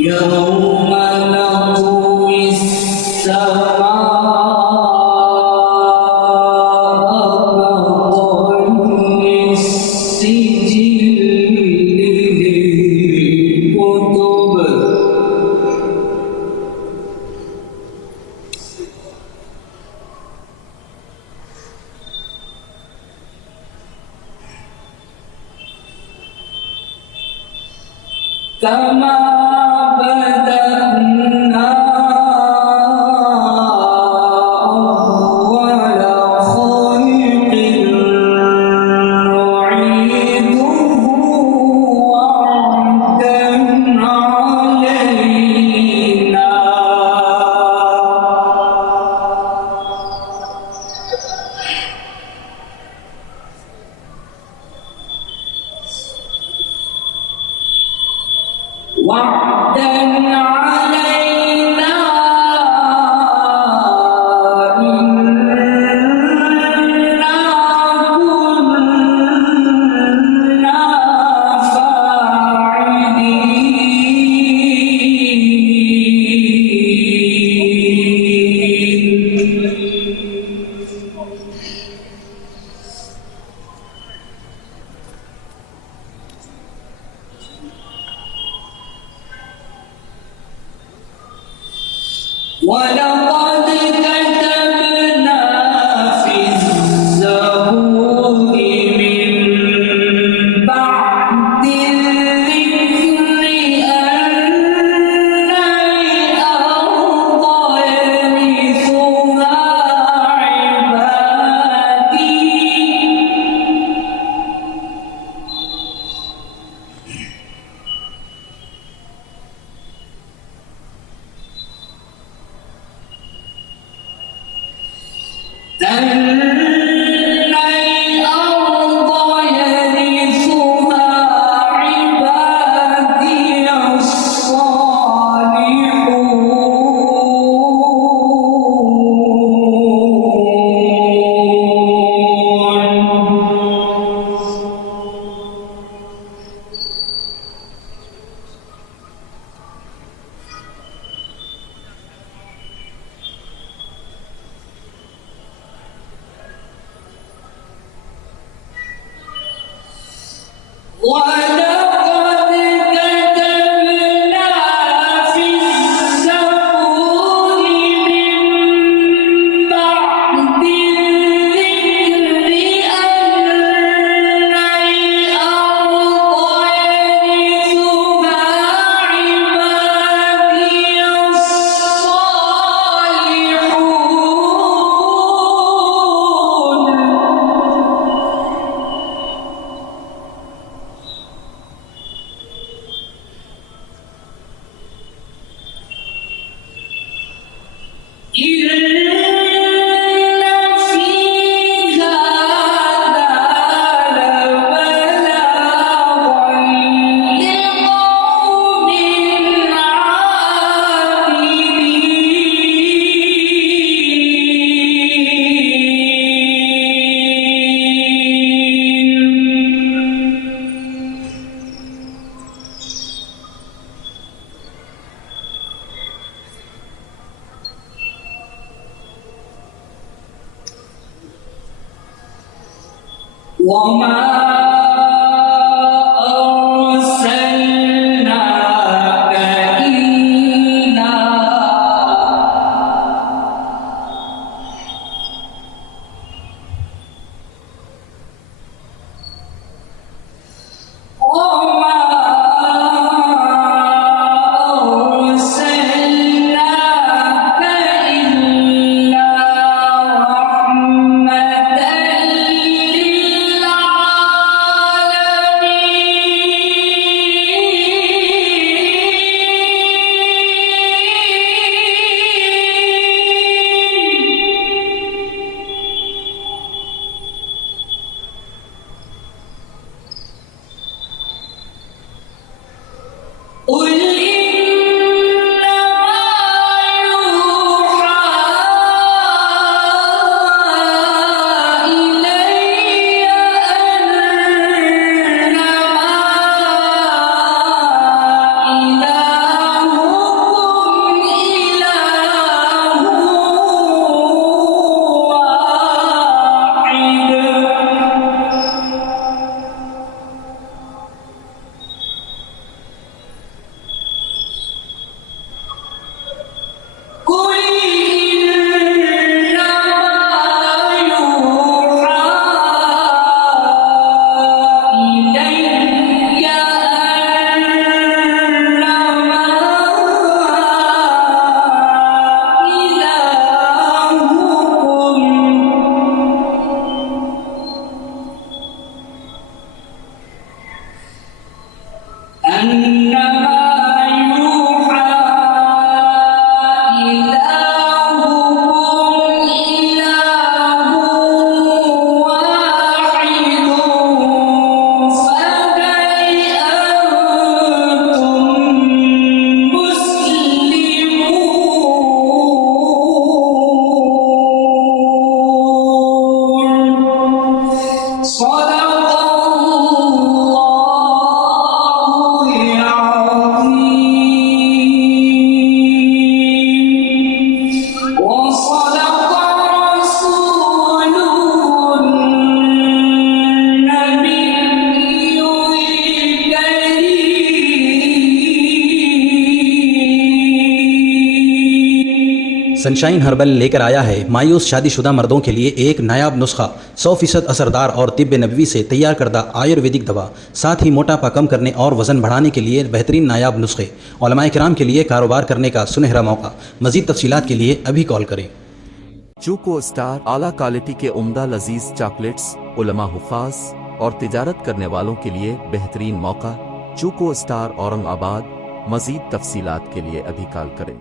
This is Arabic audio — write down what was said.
يوم نطوي السماء كطي السجل للكتب كما بدأنا أول خلق نعيده وعدا علينا وعدا علينا إنا كنا ولقد كتبنا في الزبور من بعد الذكر أن الأرض يرثها عبادي أن الأرض يرثها عبادي ولقد كتبنا في الزبور من بعد الذكر أن الأرض يرثها عبادي الصالحون وما أرسلناك إلا رحمة للعالمين sunshine herbal लेकर आया है मायूस शादीशुदा मर्दों के लिए एक नायाब नुस्खा 100% असरदार और तिब्ब नबवी से तैयार करदा आयुर्वेदिक दवा, साथ ही मोटापा कम करने और वज़न बढ़ाने के लिए बेहतरीन नायाब नुस्खे। उलमाए किराम के लिए कारोबार करने का सुनहरा मौका। मज़ीद तफसीलात के लिए अभी कॉल करें। चूको स्टार आला क्वालिटी के उम्दा लजीज चॉकलेट्स, उलमा हुफ़ाज और तिजारत करने वालों के लिए बेहतरीन मौका। चूको स्टार औरंगाबाद। मज़ीद तफसीलात के लिए अभी कॉल करें।